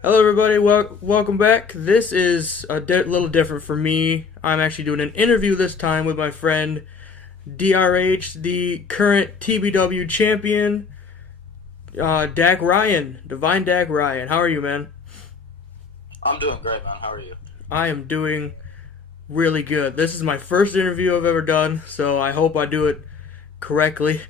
Hello, everybody. Welcome back. This is a little different for me. I'm actually doing an interview this time with my friend DRH, the current TBW champion, Dak Ryan, Divine Dak Ryan. How are you, man? I'm doing great, man. How are you? I am doing really good. This is my first interview I've ever done, so I hope I do it correctly.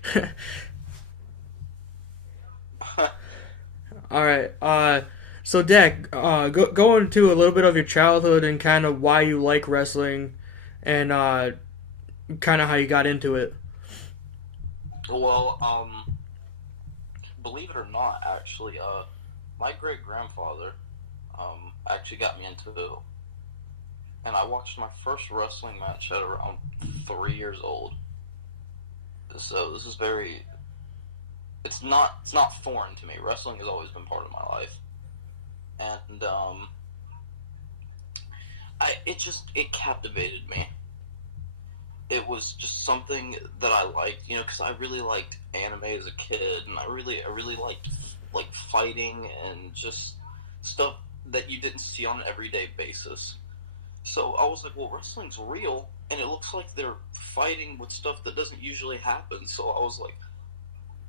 All right. So Dak, go into a little bit of your childhood and kind of why you like wrestling, and kind of how you got into it. Well, believe it or not, actually, my great grandfather, actually got me into it, and I watched my first wrestling match at around 3 years old. So this is very, it's not foreign to me. Wrestling has always been part of my life, and it captivated me. It was just something that I liked, because I really liked anime as a kid, and I really liked like fighting and just stuff that you didn't see on an everyday basis. So I was like, well, wrestling's real, and it looks like they're fighting with stuff that doesn't usually happen. So I was like,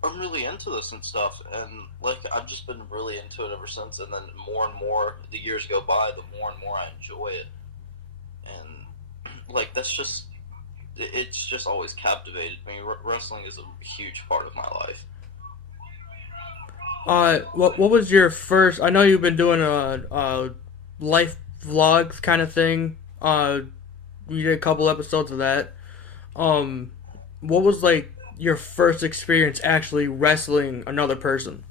I'm really into this and stuff, and like I've just been really into it ever since. And then more and more the years go by, the more and more I enjoy it, and like it's just always captivated me. Wrestling is a huge part of my life. What was your first? I know you've been doing a life vlogs kind of thing. You did a couple episodes of that. Um, what was like your first experience actually wrestling another person?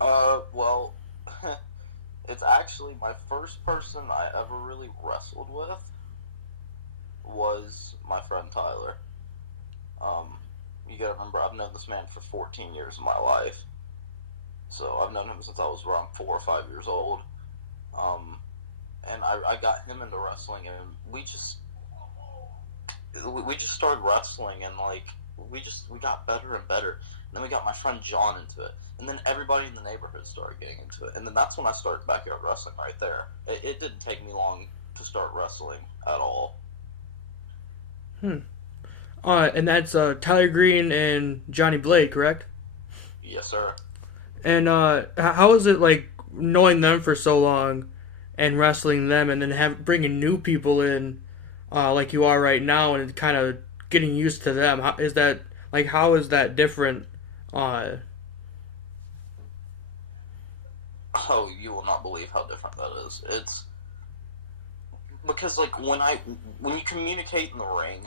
Well, it's actually my first person I ever really wrestled with was my friend Tyler. Um, you gotta remember, I've known this man for 14 years of my life, so I've known him since I was around 4 or 5 years old. Um, and I got him into wrestling, and we just started wrestling, and like we got better and better. And then we got my friend John into it, and then everybody in the neighborhood started getting into it, and then that's when I started backyard wrestling right there. It didn't take me long to start wrestling at all. Hmm. And that's Tyler Green and Johnny Blake, correct? Yes, sir. And how is it like knowing them for so long and wrestling them, and then bringing new people in, like you are right now, and kind of getting used to them? How is that like? How is that different? Uh, Oh, you will not believe how different that is. It's because like when you communicate in the ring,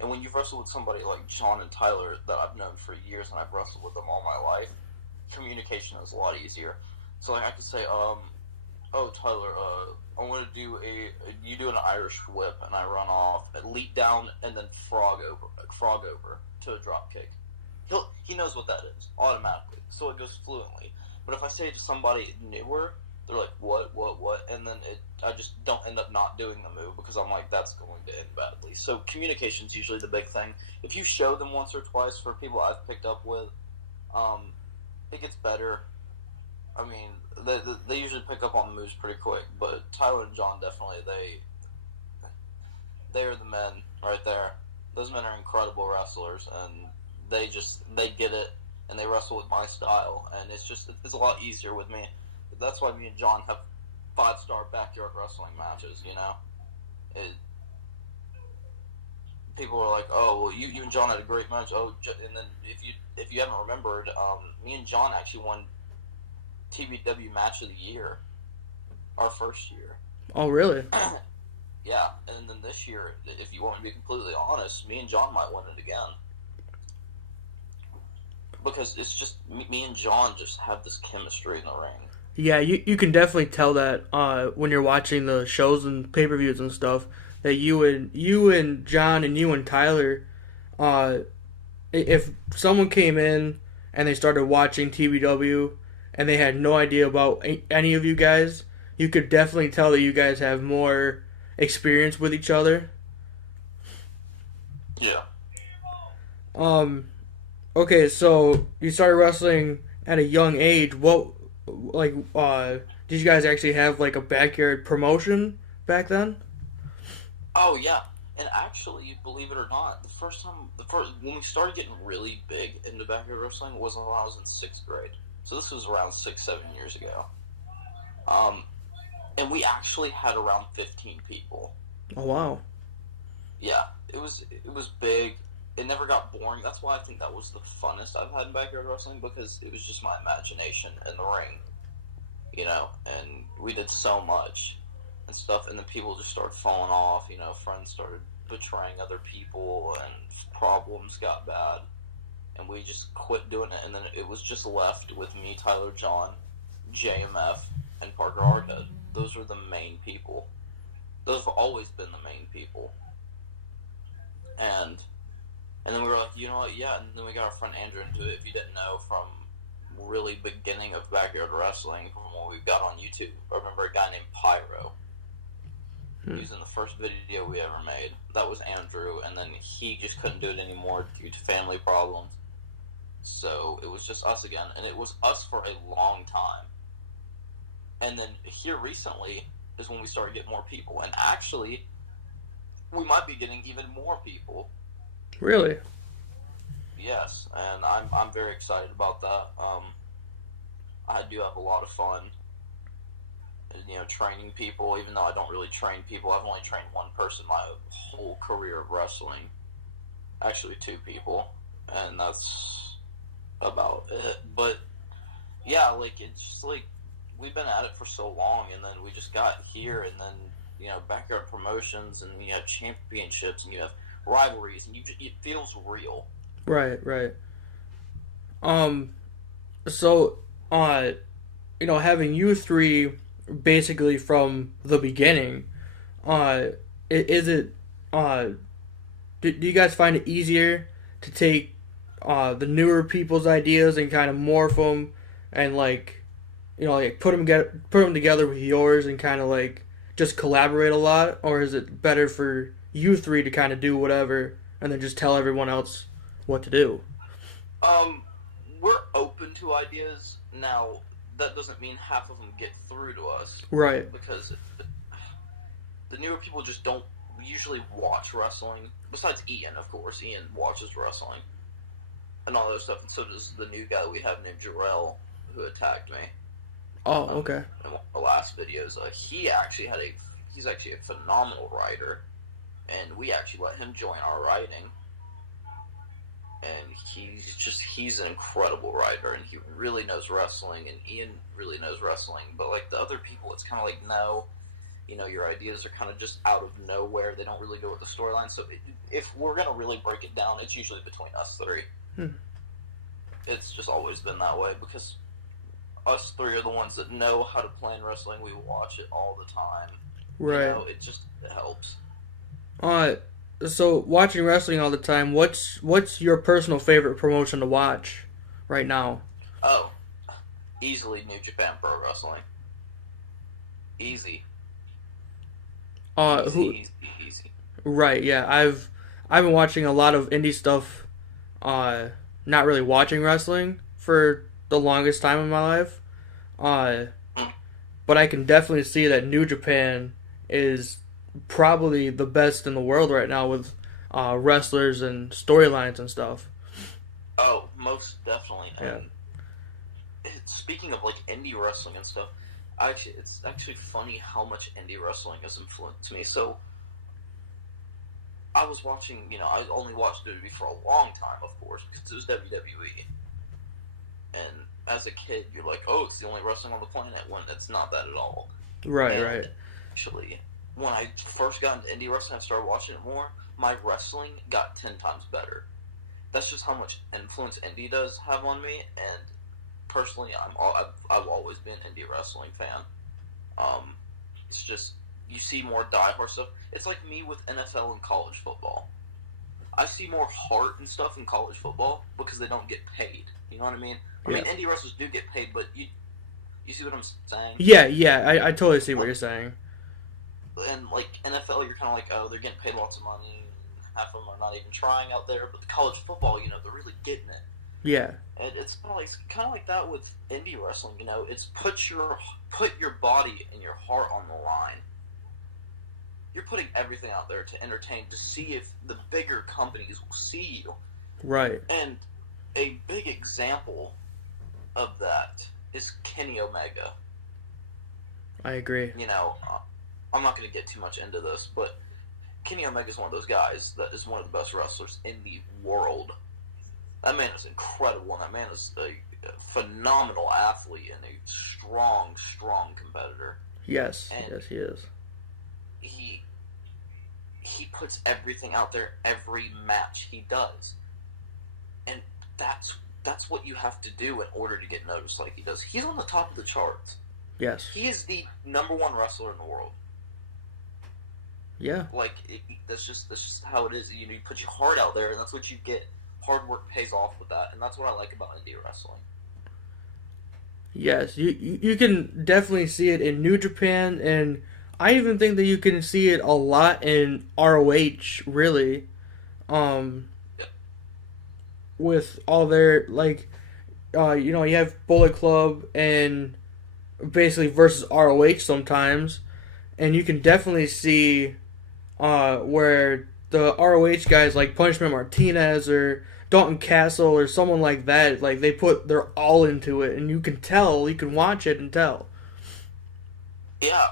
and when you've wrestled with somebody like John and Tyler that I've known for years, and I've wrestled with them all my life, communication is a lot easier. So like I could say, oh Tyler, I want to do you do an Irish whip, and I run off, and leap down, and then frog over to a drop kick. He knows what that is automatically, so it goes fluently. But if I say it to somebody newer, they're like, what, and then I just don't end up not doing the move because I'm like, that's going to end badly. So communication's usually the big thing. If you show them once or twice, for people I've picked up with, um, it gets better. I mean, they usually pick up on the moves pretty quick. But Tyler and John definitely they are the men right there. Those men are incredible wrestlers, and they get it, and they wrestle with my style, and it's a lot easier with me. That's why me and John have 5-star backyard wrestling matches. It, people are like, "Oh, well, you and John had a great match." Oh, and then if you haven't remembered, me and John actually won TBW Match of the Year our first year. oh, really? Yeah, and then this year, if you want me to be completely honest, me and John might win it again because it's just me and John just have this chemistry in the ring. Yeah, you can definitely tell that when you're watching the shows and pay per views and stuff that you and John and you and Tyler, uh, if someone came in and they started watching TBW and they had no idea about any of you guys, you could definitely tell that you guys have more experience with each other. Yeah. Um, okay, so you started wrestling at a young age. like, did you guys actually have like a backyard promotion back then? Oh yeah, and actually, believe it or not, the first when we started getting really big into backyard wrestling was when I was in sixth grade. So this was around 6, 7 years ago. Um, and we actually had around 15 people. Oh wow. Yeah, it was big. It never got boring. That's why I think that was the funnest I've had in backyard wrestling because it was just my imagination in the ring, and we did so much and stuff, and then people just started falling off. Friends started betraying other people, and problems got bad, and we just quit doing it. And then it was just left with me, Tyler, John, JMF, and Parker Arquette. Those were the main people. Those have always been the main people, and and then we were like, you know what, yeah. And then we got our friend Andrew into it. If you didn't know, from really beginning of backyard wrestling, from when we got on YouTube, I remember a guy named Pyro. He was in the first video we ever made. That was Andrew, and then he just couldn't do it anymore due to family problems. So it was just us again, and it was us for a long time. And then here recently is when we started getting more people, and actually, we might be getting even more people. Really? Yes, and I'm very excited about that. I do have a lot of fun, training people. Even though I don't really train people, I've only trained one person my whole career of wrestling. Actually, two people, and that's about it. But yeah, like it's just like we've been at it for so long, and then we just got here, and then backyard promotions, and you have championships, and you have rivalries, and it feels real. Right, right. Um, so, having you three basically from the beginning, is it, do you guys find it easier to take, the newer people's ideas and kind of morph them and like, like put them together with yours and kind of like just collaborate a lot, or is it better for you three to kind of do whatever and then just tell everyone else what to do? Um, we're open to ideas. Now, that doesn't mean half of them get through to us. Right. Because the newer people just don't usually watch wrestling. Besides Ian, of course. Ian watches wrestling. And all that stuff. And so does the new guy we have named Jarrell, who attacked me. Oh, okay. In one of the last videos. He's actually a phenomenal writer. And we actually let him join our writing. And he's an incredible writer, and he really knows wrestling, and Ian really knows wrestling. But like the other people, it's kind of like, no, your ideas are kind of just out of nowhere. They don't really go with the storyline. So if we're gonna really break it down, it's usually between us three. It's just always been that way because us three are the ones that know how to plan wrestling. We watch it all the time. Right. It helps. So watching wrestling all the time, what's your personal favorite promotion to watch right now? Oh, easily New Japan Pro Wrestling. Easy. Easy. Right, yeah. I've been watching a lot of indie stuff, not really watching wrestling for the longest time in my life. But I can definitely see that New Japan is probably the best in the world right now with wrestlers and storylines and stuff. Oh, most definitely. Yeah. And speaking of like indie wrestling and stuff, it's actually funny how much indie wrestling has influenced me. So I was watching, I only watched WWE for a long time, of course, because it was WWE. And as a kid, you're like, oh, it's the only wrestling on the planet, when it's not that at all. Right, and right. Actually, when I first got into indie wrestling, I started watching it more, my wrestling got 10 times better. That's just how much influence indie does have on me, and personally, I've always been an indie wrestling fan. It's just, you see more diehard stuff. It's like me with NFL and college football. I see more heart and stuff in college football because they don't get paid. You know what I mean? I mean, indie wrestlers do get paid, but you see what I'm saying? Yeah, I totally see what you're saying. And like NFL, you're kind of like, oh, they're getting paid lots of money. Half of them are not even trying out there. But the college football, they're really getting it. Yeah. And it's kind of like that with indie wrestling. You know, it's put your body and your heart on the line. You're putting everything out there to entertain, to see if the bigger companies will see you. Right. And a big example of that is Kenny Omega. I agree. You know, I'm not going to get too much into this, but Kenny Omega is one of those guys that is one of the best wrestlers in the world. That man is incredible, and that man is a phenomenal athlete and a strong, strong competitor. Yes. And Yes, he is. He puts everything out there every match he does, and that's what you have to do in order to get noticed like he does. He's on the top of the charts. Yes. He is the #1 wrestler in the world. Yeah. Like that's just how it is. You know, you put your heart out there, and that's what you get. Hard work pays off with that, and that's what I like about indie wrestling. Yes, you can definitely see it in New Japan, and I even think that you can see it a lot in ROH. Really, um, Yeah. with all their like, you have Bullet Club and basically versus ROH sometimes, and you can definitely see where the ROH guys like Punishment Martinez or Dalton Castle or someone like that, like they put their all into it, and you can watch it and tell. Yeah,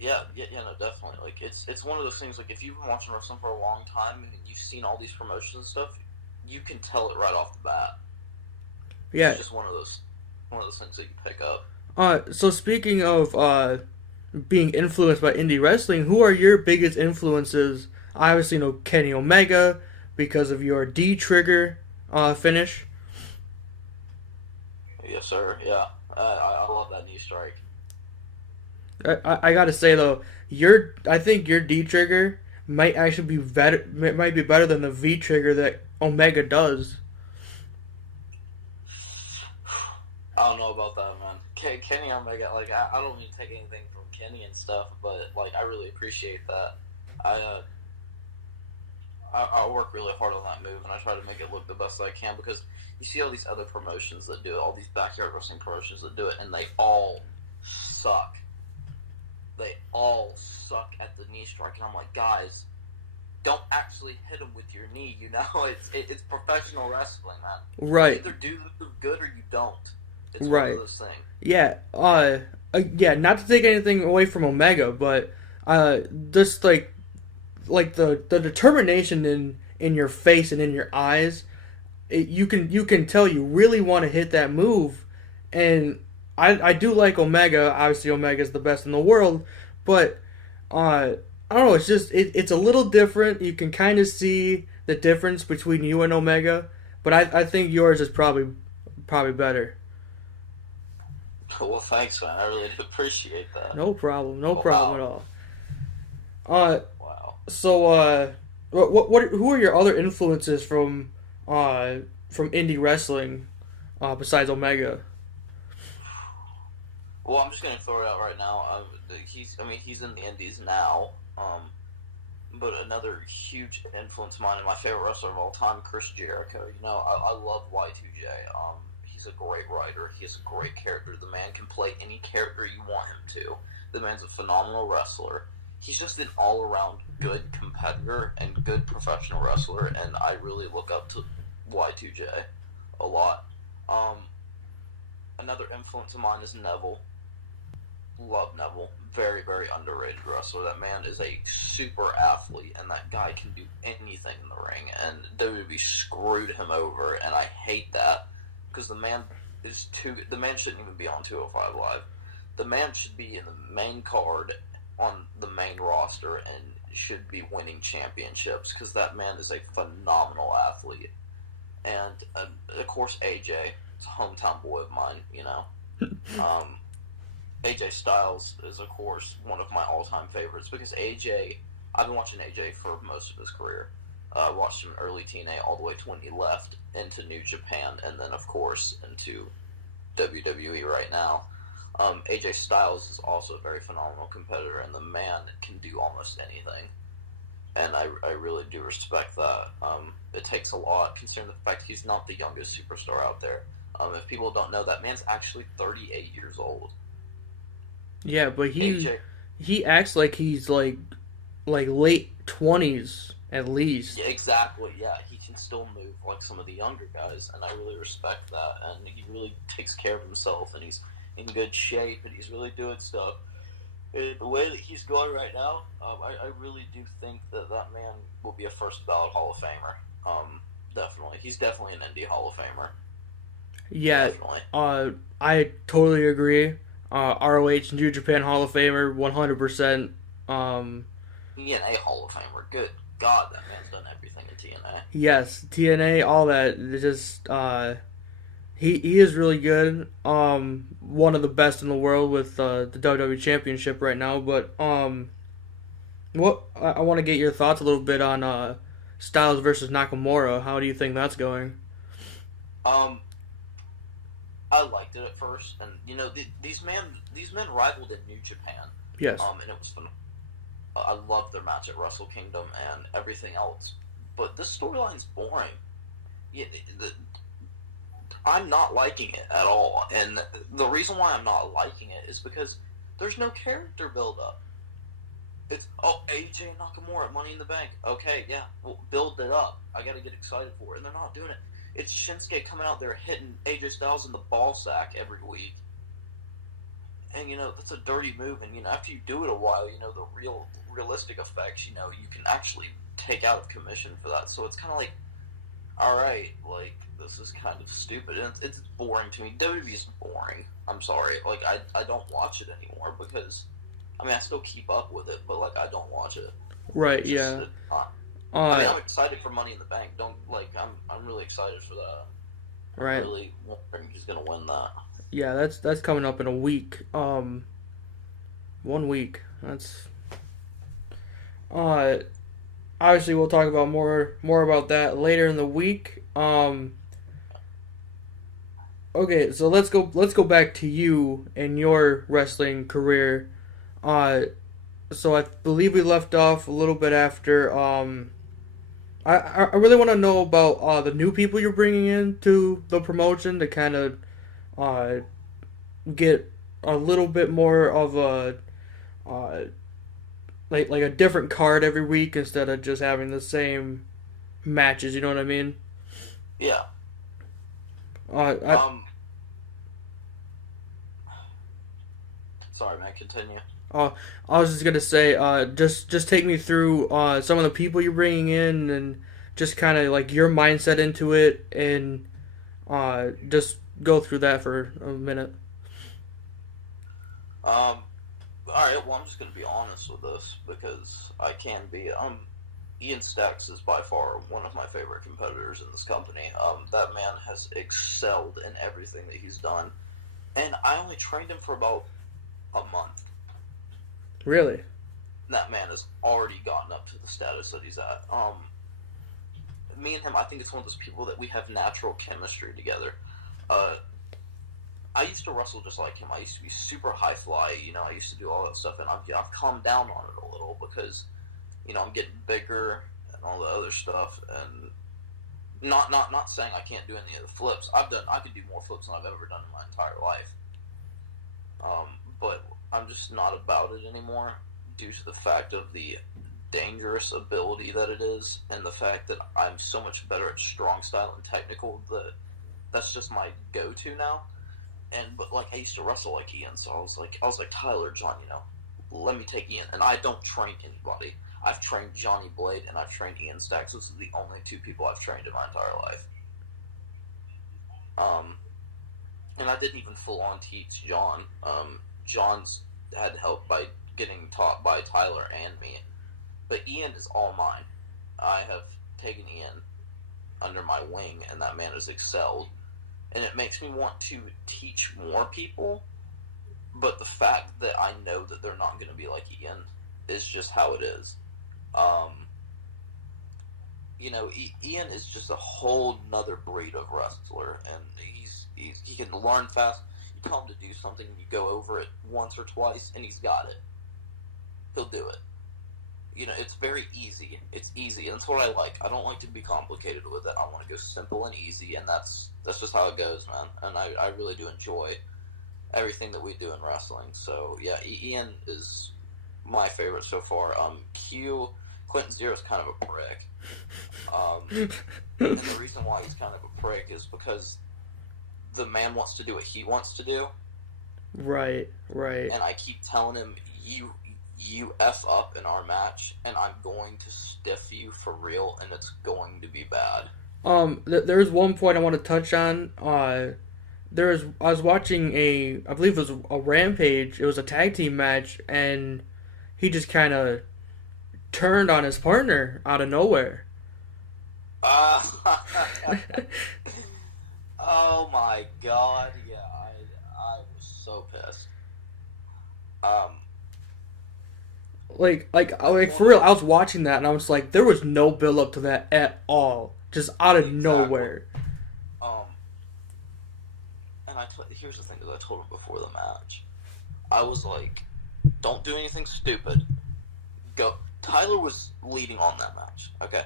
no, definitely. Like it's one of those things. Like if you've been watching wrestling for a long time and you've seen all these promotions and stuff, you can tell it right off the bat. Yeah. It's just one of those things that you pick up. So speaking of being influenced by indie wrestling, who are your biggest influences? I obviously know Kenny Omega because of your D Trigger finish. Yes, sir. Yeah, I love that knee strike. I gotta say though, I think your D Trigger might actually be better. Might be better than the V Trigger that Omega does. I don't know about that, man. Kenny Omega, like I don't mean to take anything from Kenny and stuff, but like I really appreciate that. I I work really hard on that move, and I try to make it look the best I can because you see all these other promotions that do it, all these backyard wrestling promotions that do it, and they all suck. They all suck at the knee strike, and I'm like, guys, don't actually hit them with your knee. You know, it's professional wrestling, man. Right. You either do the good or you don't. It's Right. one of those things. Yeah. Yeah. Not to take anything away from Omega, but just like the determination in your face and in your eyes, you can tell you really want to hit that move, and I do like Omega. Obviously, Omega is the best in the world, but I don't know. It's just it's a little different. You can kind of see the difference between you and Omega, but I think yours is probably better. Well, thanks, man. I really do appreciate that. No problem. No Oh, problem at wow. all. Uh, Wow. so what who are your other influences from indie wrestling besides Omega? Well, I'm just gonna throw it out right now. He's in the Indies now. But another huge influence of mine and my favorite wrestler of all time, Chris Jericho. You know, I love Y2J. He's a great writer. He has a great character. The man can play any character you want him to. The man's a phenomenal wrestler. He's just an all-around good competitor and good professional wrestler, and I really look up to Y2J a lot. Another influence of mine is Neville. Love Neville. Very, very underrated wrestler. That man is a super athlete, and that guy can do anything in the ring, and WWE screwed him over, and I hate that, because the man shouldn't even be on 205 Live. The man should be in the main card on the main roster and should be winning championships, because that man is a phenomenal athlete. And, of course, AJ. It's a hometown boy of mine, you know. AJ Styles is, of course, one of my all-time favorites because I've been watching AJ for most of his career. I watched him early TNA all the way to when he left into New Japan, and then, of course, into WWE right now. AJ Styles is also a very phenomenal competitor, and the man can do almost anything. and I really do respect that. It takes a lot, considering the fact he's not the youngest superstar out there. If people don't know, that man's actually 38 years old. Yeah, but AJ, he acts like he's like late 20s at least. yeah, exactly. Yeah, he can still move like some of the younger guys, and I really respect that. And he really takes care of himself, and he's in good shape, and he's really doing stuff. And the way that he's going right now, I really do think that that man will be a first ballot Hall of Famer. Definitely, he's definitely an Indie Hall of Famer. Yeah, Definitely, I totally agree. ROH New Japan Hall of Famer, 100%. ENA Hall of Famer. Good God, that man's done everything in TNA. Yes, TNA, all that. It's just he is really good. One of the best in the world with the WWE Championship right now. But what I want to get your thoughts a little bit on Styles versus Nakamura. How do you think that's going? Um, I liked it at first, and you know these men rivaled in New Japan. Yes. And it was fun. I loved their match at Wrestle Kingdom and everything else. But this storyline's boring. Yeah, I'm not liking it at all. And the reason why I'm not liking it is because there's no character build up. It's, oh, AJ Nakamura, Money in the Bank. Okay, yeah, well, build it up. I gotta get excited for it. And they're not doing it. It's Shinsuke coming out there hitting AJ Styles in the ball sack every week. And, you know, that's a dirty move. And, you know, after you do it a while, you know, the realistic effects, you know, you can actually take out of commission for that. So it's kind of like, all right, like, this is kind of stupid. And it's boring to me. WWE is boring. I'm sorry. Like, I don't watch it anymore because, I mean, I still keep up with it, but, like, I don't watch it. Right. It's Yeah. just, I mean, I'm excited for Money in the Bank. I'm really excited for that. Right. I'm really wondering who's going to win that. Yeah. That's coming up in a week. 1 week. That's uh obviously we'll talk about more about that later in the week. Okay, so let's go back to you and your wrestling career. Uh so I believe we left off a little bit after I really want to know about the new people you're bringing into the promotion to kind of uh get a little bit more of a uh like a different card every week instead of just having the same matches. You know what I mean? Yeah. Uh, I, Um, Sorry, man, continue. uh, I was just gonna say, just take me through some of the people you're bringing in and just kind of like your mindset into it, and just go through that for a minute. Alright, well, I'm just going to be honest with this because I can be. Ian Stacks is by far one of my favorite competitors in this company. That man has excelled in everything that he's done. And I only trained him for about a month. Really? That man has already gotten up to the status that he's at. Me and him, I think it's one of those people that we have natural chemistry together. I used to wrestle just like him. I used to be super high fly, you know, I used to do all that stuff, and I've calmed down on it a little because, you know, I'm getting bigger and all the other stuff, and not saying I can't do any of the flips. I could do more flips than I've ever done in my entire life. But I'm just not about it anymore due to the fact of the dangerous ability that it is, and the fact that I'm so much better at strong style and technical that that's just my go-to now. But like I used to wrestle like Ian, so I was like Tyler, John, you know, let me take Ian. And I don't train anybody. I've trained Johnny Blade and I've trained Ian Stacks. Those are the only two people I've trained in my entire life. And I didn't even full on teach John. John's had help by getting taught by Tyler and me, but Ian is all mine. I have taken Ian under my wing, and that man has excelled. And it makes me want to teach more people, but the fact that I know that they're not going to be like Ian is just how it is. You know, Ian is just a whole nother breed of wrestler, and he can learn fast. You tell him to do something, you go over it once or twice, and he's got it. He'll do it. it's very easy. It's easy, and that's what I like. I don't like to be complicated with it. I want to go simple and easy, and that's just how it goes, man. And I really do enjoy everything that we do in wrestling. So yeah, Ian is my favorite so far. Quentin Zero is kind of a prick. And the reason why he's kind of a prick is because the man wants to do what he wants to do. Right. And I keep telling him, you F up in our match, and I'm going to stiff you for real, and it's going to be bad. There's one point I want to touch on. I was watching I believe it was a Rampage. It was a tag team match, and he just kind of turned on his partner out of nowhere. Oh my god, yeah, I was so pissed. Like for real, I was watching that and I was like, there was no build up to that at all, just out of nowhere. And here's the thing, that I told him before the match, I was like, don't do anything stupid. Go. Tyler was leading on that match. Okay,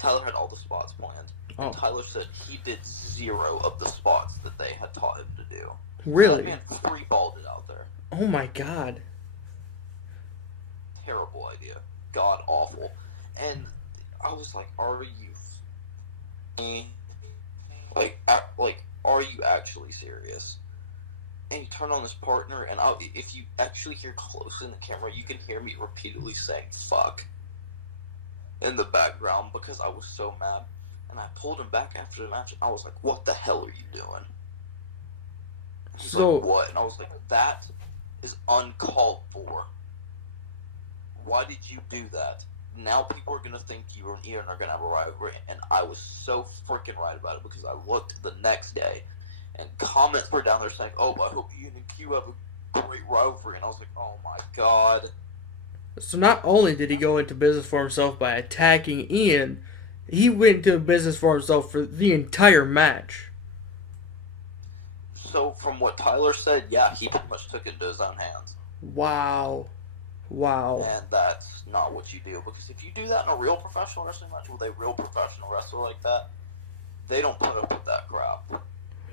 Tyler had all the spots planned. Oh. Tyler said he did 0 of the spots that they had taught him to do. Really? That man free-balled it out there. Oh my god. Terrible idea. God awful. And I was like, are you are you actually serious? And you turn on this partner, and if you actually hear close in the camera, you can hear me repeatedly saying "fuck" in the background because I was so mad. And I pulled him back after the match, and I was like, "What the hell are you doing?" He's like, "What?" And I was like, "That is uncalled for. Why did you do that? Now people are gonna think you and Ian are gonna have a rivalry." And I was so freaking right about it because I looked the next day, and comments were down there saying, "Oh, I hope Ian and Q have a great rivalry." And I was like, "Oh my god." So not only did he go into business for himself by attacking Ian, he went into business for himself for the entire match. So from what Tyler said, yeah, he pretty much took it into his own hands. Wow. And that's not what you do, because if you do that in a real professional wrestling match with a real professional wrestler like that, they don't put up with that crap.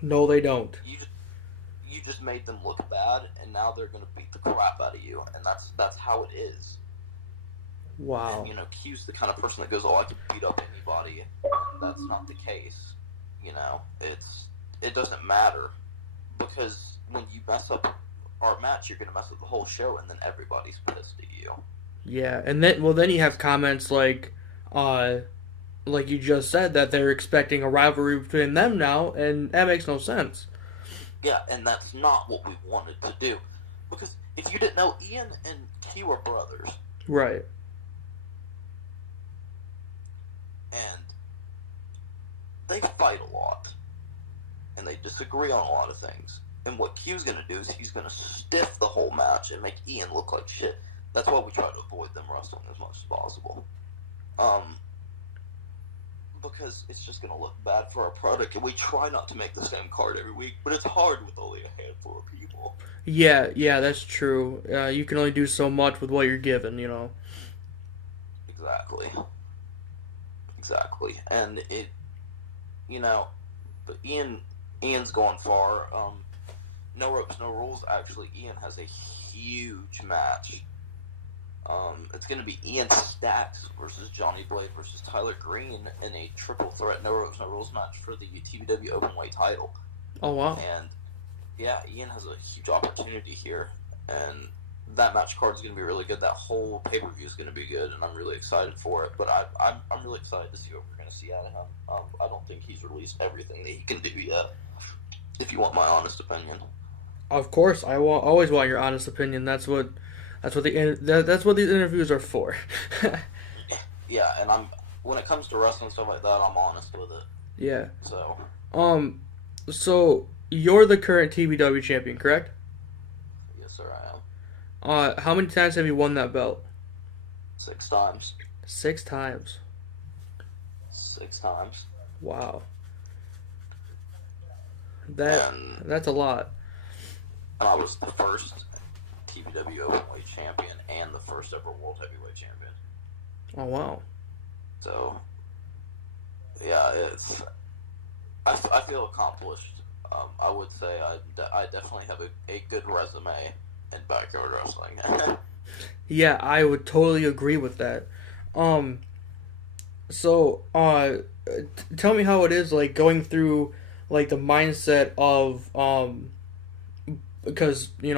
No, they don't. You just made them look bad, and now they're going to beat the crap out of you, and that's how it is. Wow. And, Q's the kind of person that goes, "Oh, I can beat up anybody," and that's not the case. It doesn't matter, because when you mess up our match, you're going to mess up the whole show, and then everybody's pissed at you. Yeah, and then you have comments like you just said, that they're expecting a rivalry between them now, and that makes no sense. Yeah, and that's not what we wanted to do. Because if you didn't know, Ian and Q are brothers. Right. And they fight a lot. And they disagree on a lot of things. And what Q's going to do is he's going to stiff the whole match and make Ian look like shit. That's why we try to avoid them wrestling as much as possible. Because it's just going to look bad for our product, and we try not to make the same card every week, but it's hard with only a handful of people. Yeah, that's true. You can only do so much with what you're given, Exactly. And but Ian's going far. No Ropes, No Rules, actually, Ian has a huge match. It's going to be Ian Stacks versus Johnny Blade versus Tyler Green in a triple threat No Ropes, No Rules match for the TBW Openweight title. Oh, wow. And, yeah, Ian has a huge opportunity here, and that match card is going to be really good. That whole pay-per-view is going to be good, and I'm really excited for it. But I'm really excited to see what we're going to see out of him. I don't think he's released everything that he can do yet, if you want my honest opinion. Of course, I always want your honest opinion. That's what these interviews are for. Yeah, and when it comes to wrestling and stuff like that, I'm honest with it. Yeah. So you're the current TBW champion, correct? Yes, sir, I am. How many times have you won that belt? 6 times. 6 times. 6 times. Wow. That's a lot. And I was the first TBW Openweight champion and the first ever World Heavyweight champion. Oh wow. So yeah, I feel accomplished. I would say I definitely have a good resume in backyard wrestling. Yeah, I would totally agree with that. Um, so tell me how it is like going through like the mindset of because we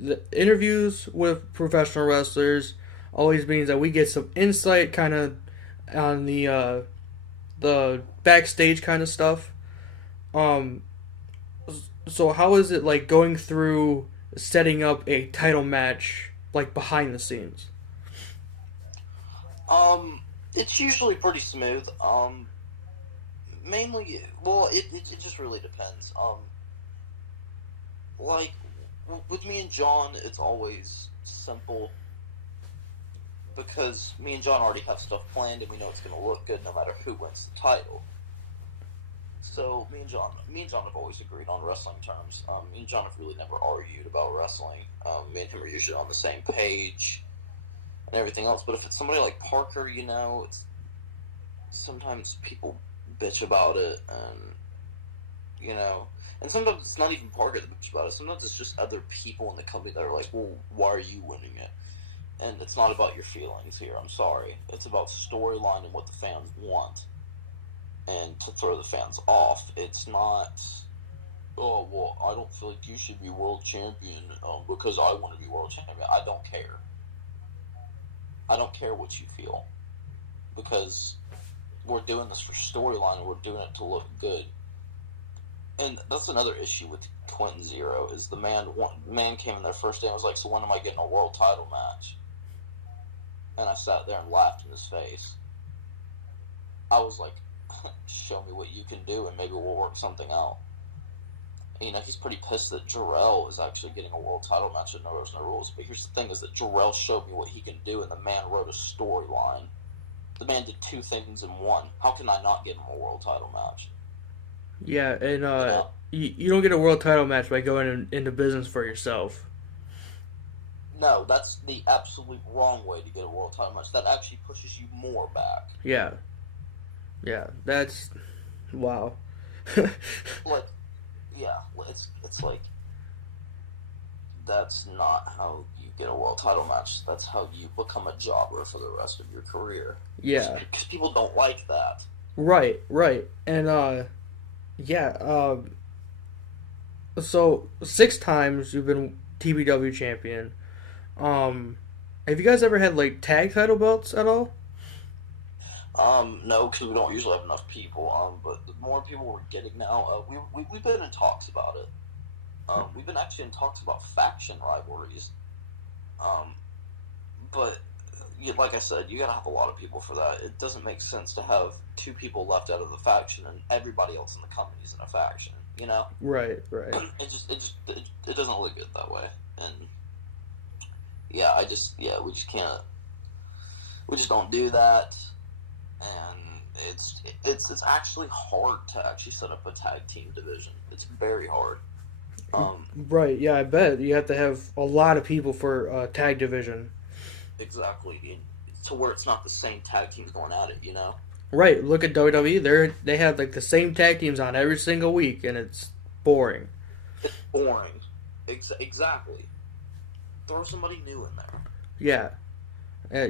the interviews with professional wrestlers always means that we get some insight kind of on the backstage kind of stuff. Um, so how is it like going through setting up a title match like behind the scenes? It's usually pretty smooth. Mainly, well, it just really depends. Like with me and John, it's always simple because me and John already have stuff planned, and we know it's going to look good no matter who wins the title. So me and John have always agreed on wrestling terms. Me and John have really never argued about wrestling. Me and him are usually on the same page and everything else. But if it's somebody like Parker, it's sometimes people bitch about it, and sometimes it's not even Parker that bitch about it. Sometimes it's just other people in the company that are like, well, why are you winning it? And it's not about your feelings here. I'm sorry. It's about storyline and what the fans want. And to throw the fans off, it's not, oh, well, I don't feel like you should be world champion because I want to be world champion. I don't care. I don't care what you feel. Because we're doing this for storyline and we're doing it to look good. And that's another issue with Quentin Zero is the man came in there first day and was like, so when am I getting a world title match? And I sat there and laughed in his face. I was like, show me what you can do and maybe we'll work something out. And, he's pretty pissed that Jarrell is actually getting a world title match at No Rules, No Rules. But here's the thing is that Jarrell showed me what he can do and the man wrote a storyline. The man did two things in one. How can I not get him a world title match? Yeah, and you don't get a world title match by going into business for yourself. No, that's the absolute wrong way to get a world title match. That actually pushes you more back. Yeah. Yeah, that's wow. Like, yeah, it's like that's not how you get a world title match. That's how you become a jobber for the rest of your career. Yeah, because people don't like that. right, and yeah. So 6 times you've been TBW champion. Have you guys ever had like tag title belts at all? No, because we don't usually have enough people. But the more people we're getting now, we've been in talks about it. We've been actually in talks about faction rivalries. But like I said, you gotta have a lot of people for that. It doesn't make sense to have 2 people left out of the faction and everybody else in the company is in a faction. Right. It doesn't look good that way. And yeah, we just can't. We just don't do that. And it's actually hard to actually set up a tag team division. It's very hard. Right. Yeah, I bet you have to have a lot of people for tag division. Exactly. To where it's not the same tag teams going at it. Right. Look at WWE. They have like the same tag teams on every single week, and it's boring. It's boring. Exactly. Throw somebody new in there. Yeah.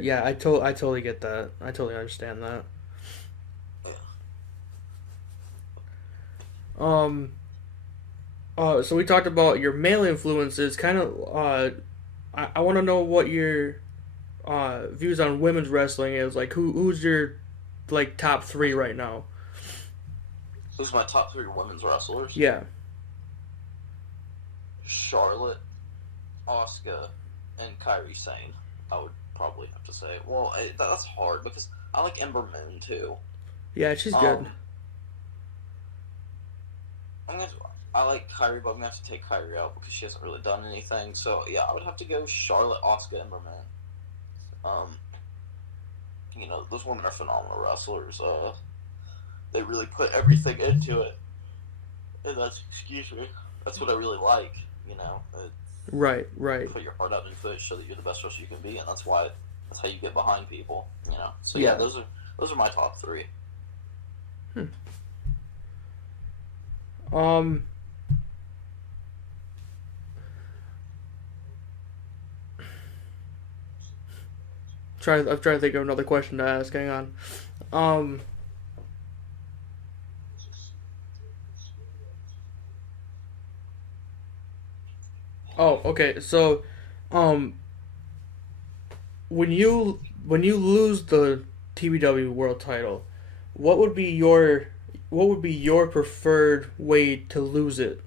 Yeah, I totally get that. I totally understand that. So we talked about your male influences. Kind of, I want to know what your views on women's wrestling is. Like, who's your like top 3 right now? Who's my top 3 women's wrestlers? Yeah. Charlotte, Asuka, and Kairi Sane. I would probably have to say. Well, that's hard because I like Ember Moon too. Yeah, she's good. I like Kairi, but I'm gonna have to take Kairi out because she hasn't really done anything. So yeah, I would have to go Charlotte, Asuka, Ember Moon. Those women are phenomenal wrestlers. They really put everything into it, and that's what I really like. Right. Put your heart out into it, show that you're the best wrestler you can be, and that's why That's how you get behind people, you know. So yeah, Yeah. those are my top three. Hmm. Um. I'm trying to think of another question to ask. Hang on. Um. Oh, okay. So, um, when you lose the TBW World Title, what would be your preferred way to lose it?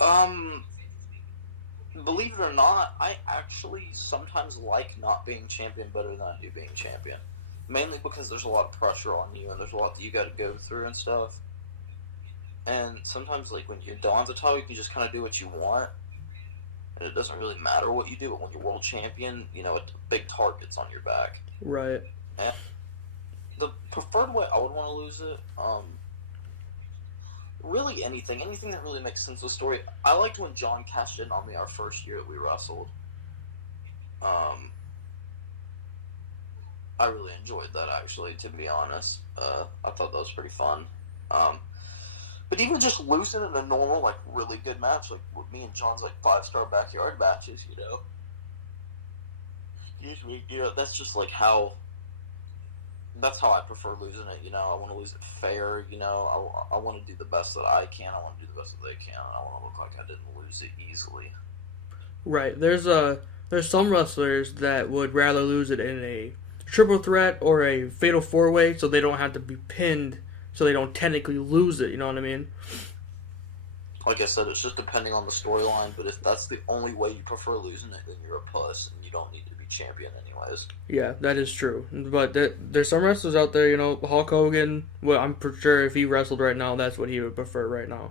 Um, Believe it or not, I actually sometimes like not being champion better than I do being champion. Mainly because there's a lot of pressure on you and there's a lot that you got to go through and stuff. And sometimes, like when you're Don's a title, you can just kind of do what you want, and it doesn't really matter what you do. But when you're world champion, you know, a big target's on your back. Right. And the preferred way I would want to lose it, really anything that really makes sense of the story. I liked when John cashed in on me our first year that we wrestled. Um, I really enjoyed that actually, to be honest. I thought that was pretty fun. Um, but even just losing in a normal, like really good match, like with me and John's like 5-star backyard matches, you know. Excuse me, you know, that's just like how. That's how I prefer losing it. You know, I want to lose it fair. You know, I want to do the best that I can. I want to do the best that they can. I want to look like I didn't lose it easily. Right. There's some wrestlers that would rather lose it in a triple threat or a fatal four way, so they don't have to be pinned, so they don't technically lose it. You know what I mean? Like I said, it's just depending on the storyline. But if that's the only way you prefer losing it, then you're a puss, and you don't need to be champion anyways. Yeah, that is true. But there's some wrestlers out there, you know, Hulk Hogan. Well, I'm for sure if he wrestled right now, that's what he would prefer right now.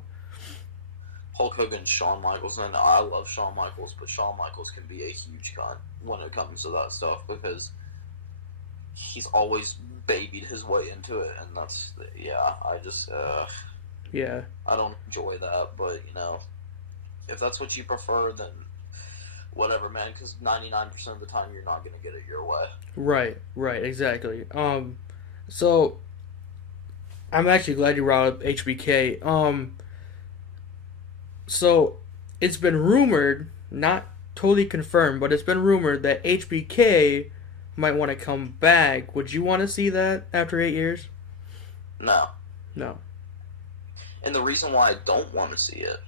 Hulk Hogan, Shawn Michaels, and I love Shawn Michaels, but Shawn Michaels can be a huge cunt when it comes to that stuff because he's always babied his way into it, and that's yeah. I just Yeah. I don't enjoy that, but you know, if that's what you prefer, then whatever, man. Because 99% of the time, you're not gonna get it your way. Right. Right. Exactly. So I'm actually glad you brought up HBK. So it's been rumored, not totally confirmed, but it's been rumored that HBK might want to come back. Would you want to see that after 8 years? No, No. and the reason why I don't want to see it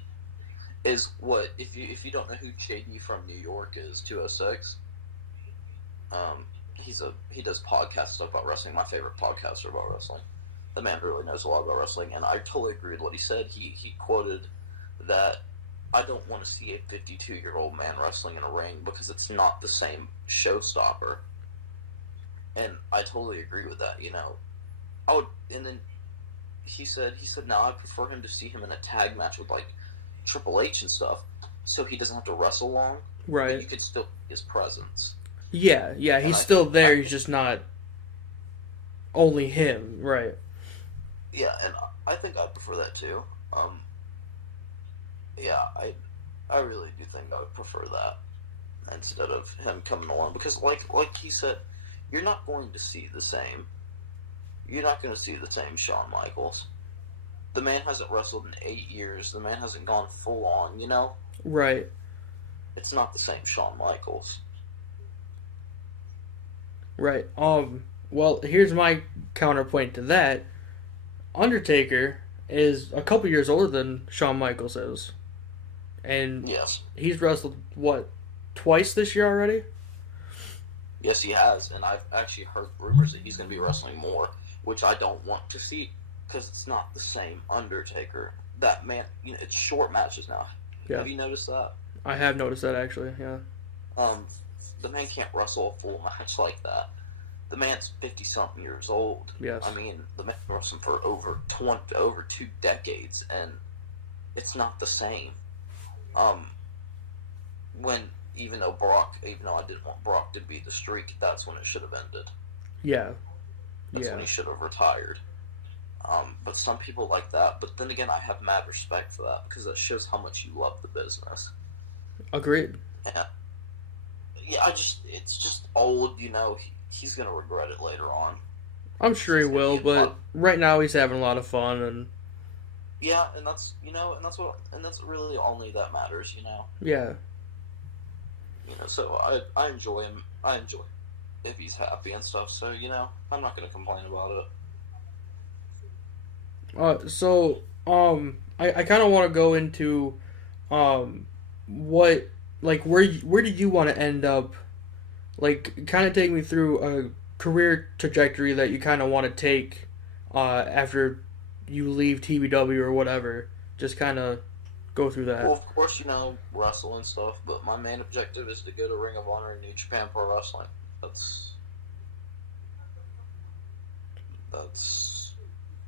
is what if you don't know who JD from New York is, 206. He does podcast stuff about wrestling. My favorite podcaster about wrestling. The man really knows a lot about wrestling, and I totally agree with what he said. He quoted that I don't want to see a 52-year-old man wrestling in a ring because it's not the same showstopper. And I totally agree with that. You know, I would. And then he said now I prefer him to see him in a tag match with like Triple H and stuff, so he doesn't have to wrestle long, but Right. you could still see his presence. Yeah. Yeah. And He's still there. He's just not only him. Right. yeah, and I think I prefer that too. Um, yeah, I really do think I would prefer that instead of him coming along because like he said, you're not going to see the same. You're not going to see the same Shawn Michaels. The man hasn't wrestled in 8 years. The man hasn't gone full on. You know, Right. it's not the same Shawn Michaels. Right. Well, here's my counterpoint to that. Undertaker is a couple years older than Shawn Michaels is, and Yes, he's wrestled what twice this year already. yes, he has, and I've actually heard rumors that he's going to be wrestling more, which I don't want to see because it's not the same Undertaker. That man, you know, it's short matches now. Yeah, Have you noticed that? I have noticed that actually. Yeah. Um, the man can't wrestle a full match like that. The man's 50 something years old. Yes. I mean, the man's wrestling for over 2 decades, and it's not the same. Um, when even though I didn't want Brock to beat the streak, that's when it should have ended. Yeah. That's Yeah. when he should have retired. But some people like that. But then again, I have mad respect for that because that shows how much you love the business. Agreed. And yeah, it's just old. He's gonna regret it later on. I'm It's sure he just gonna be will, a lot. but right now he's having a lot of fun, and Yeah, and that's really only that matters. yeah. So I enjoy him. I enjoy if he's happy and stuff. So I'm not gonna complain about it. I kind of want to go into, um, what, like, where did you want to end up? Like, kind of take me through a career trajectory that you kind of want to take, after you leave TBW or whatever. Just kind of go through Well, that. of course, wrestle and stuff, but my main objective is to go to Ring of Honor and New Japan Pro Wrestling. That's that's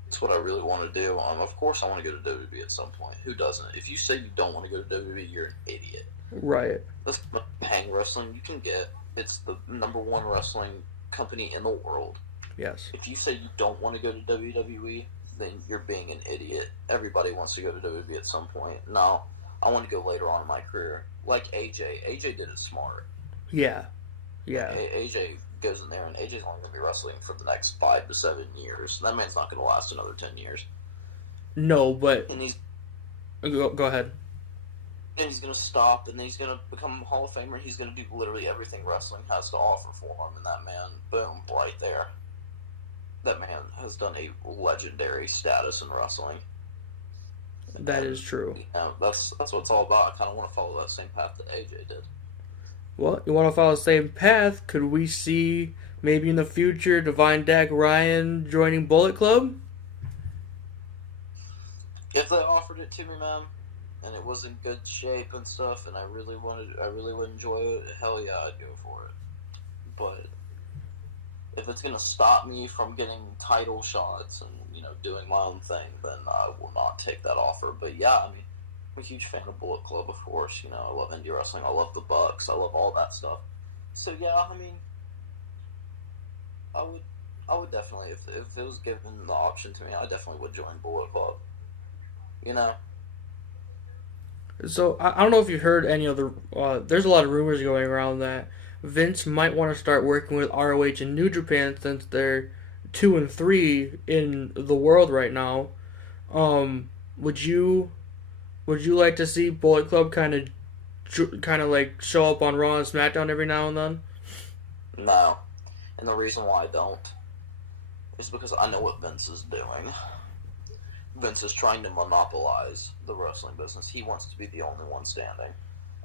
that's what I really want to do. Of course, I want to go to WWE at some point. Who doesn't? If you say you don't want to go to WWE, you're an idiot. Right. That's paying wrestling you can get. It's the number one wrestling company in the world. Yes. If you say you don't want to go to WWE, then you're being an idiot. Everybody wants to go to WWE at some point. No, I want to go later on in my career. Like AJ. AJ did it smart. Yeah. Yeah. AJ goes in there, and AJ's only going to be wrestling for the next 5 to 7 years. That man's not going to last another 10 years. No, but And go ahead. he's going to stop, and then he's going to become a Hall of Famer. He's going to do literally everything wrestling has to offer for him, and that man, boom, right there. That man has done a legendary status in wrestling. That is true. That's what it's all about. I kind of want to follow that same path that AJ did. Well, you want to follow the same path? Could we see maybe in the future Divine Dak Ryan joining Bullet Club? If they offered it to me, man, and it was in good shape and stuff, and I really would enjoy it, hell yeah, I'd go for it. But if it's gonna stop me from getting title shots and doing my own thing, then I will not take that offer. But yeah, I mean, I'm a huge fan of Bullet Club, of course. I love indie wrestling. I love the Bucks. I love all that stuff. So yeah, I mean, I would definitely, if it was given the option to me, I definitely would join Bullet Club. You know. So I don't know if you heard any other. There's a lot of rumors going around that Vince might want to start working with ROH and New Japan since they're 2 and 3 in the world right now. Would you like to see Bullet Club kind of like show up on Raw and SmackDown every now and then? No, and the reason why I don't is because I know what Vince is doing. Vince is trying to monopolize the wrestling business. He wants to be the only one standing.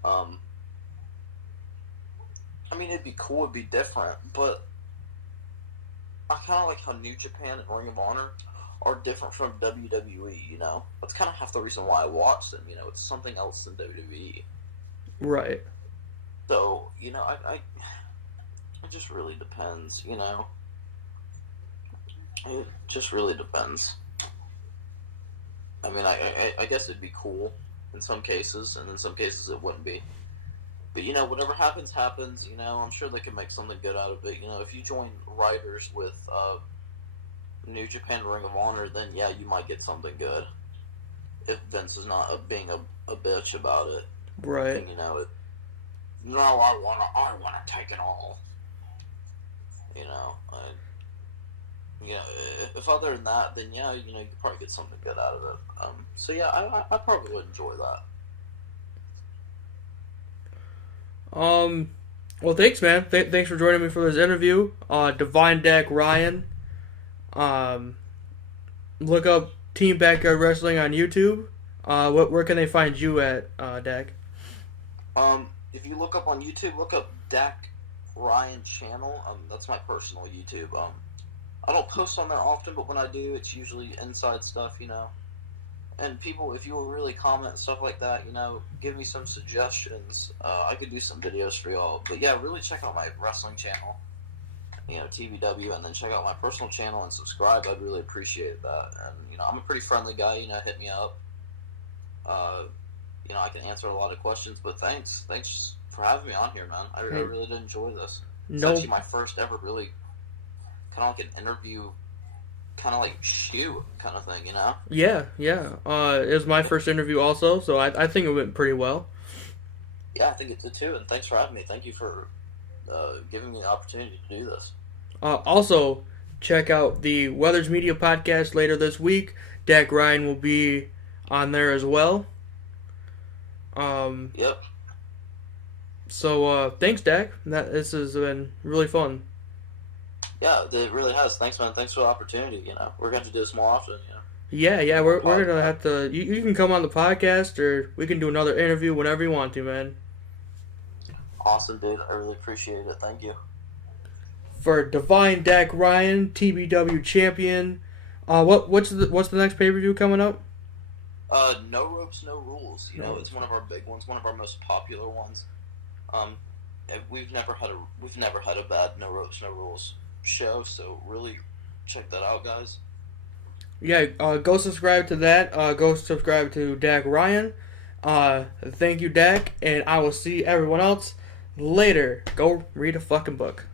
I mean, it'd be cool, it'd be different, but I kind of like how New Japan and Ring of Honor are different from WWE, That's kind of half the reason why I watch them, It's something else than WWE. Right. So, it just really depends, It just really depends. I mean, I guess it'd be cool in some cases, and in some cases it wouldn't be. But, whatever happens, happens, I'm sure they can make something good out of it. If you join writers with New Japan Ring of Honor, then yeah, you might get something good. If Vince is not being a bitch about it. Right. And, no, I wanna take it all. If other than that, then yeah, you could probably get something good out of it. So yeah, I probably would enjoy that. Well, thanks, man. Thanks for joining me for this interview. Divine Dak Ryan. Look up Team Backyard Wrestling on YouTube. Where can they find you at, Dak? If you look up on YouTube, look up Dak Ryan channel. That's my personal YouTube. I don't post on there often, but when I do, it's usually inside stuff, And people, if you will really comment and stuff like that, give me some suggestions. I could do some videos for y'all. But yeah, really check out my wrestling channel, TBW, and then check out my personal channel and subscribe. I'd really appreciate that. And, I'm a pretty friendly guy, hit me up. I can answer a lot of questions, but thanks for having me on here, man. I really did enjoy this. It's actually my first ever really kind of like an interview, kind of like shoot kind of thing, Yeah. It was my first interview also, so I think it went pretty well. Yeah, I think it did too, and thanks for having me. Thank you for giving me the opportunity to do this. Also, check out the Weathers Media podcast later this week. Dak Ryan will be on there as well. Yep. So thanks, Dak. This has been really fun. Yeah, it really has. Thanks, man. Thanks for the opportunity. We're going to do this more often. Yeah. We're gonna have to. You can come on the podcast, or we can do another interview whenever you want to, man. Awesome, dude. I really appreciate it. Thank you. For Divine Dak Ryan, TBW champion. What's the next pay per view coming up? No ropes, no rules. It's one of our big ones, one of our most popular ones. We've never had a bad no ropes, no rules show. So really, check that out, guys. Yeah, go subscribe to that. Go subscribe to Dak Ryan. Thank you, Dak, and I will see everyone else later. Go read a fucking book.